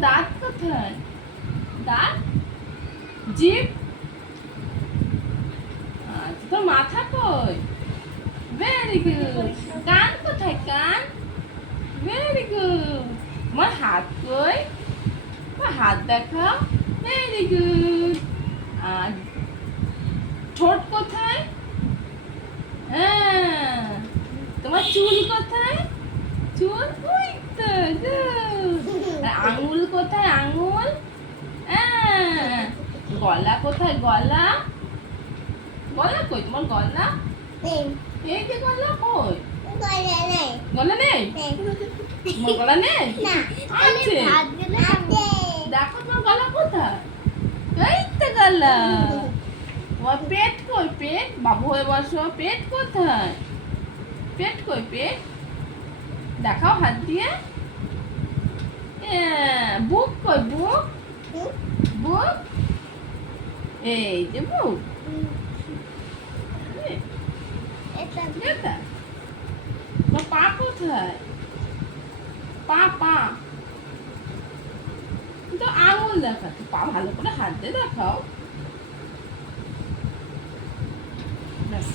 দাঁত কোথায়? দাঁত? জিভ? আচ্ছা তোর মাথা কই? ভেরি গুড কান কোথায়, কান? ভেরি গুড তোমার হাত কই? হাত দেখাও। ভেরি গুড আর ঠোঁট কোথায়? হ্যাঁ। তোমার চুল কোথায়? চুল ওই তো, good. আঙুল কোথায়? আঙুল? হ্যাঁ। গলা কোথায়? গলা? গলা কই? তোমার গলা? এই যে গলা কই? গলা নেই। তোমার গলা নেই? আছে? দেখো তোমার গলা কোথায়? এই তো গলা। তোমার পেট কই? পেট? বাবু হয়ে বসো। পেট কোথায়? পেট কই? পেট? দেখাও হাত দিয়ে। বুক কই বুক বুক এই যে বুক এটা পা কোথায় পা পা তো আঙুল দেখাচ্ছে পা ভালো করে হাত দিয়ে দেখাও ব্যাস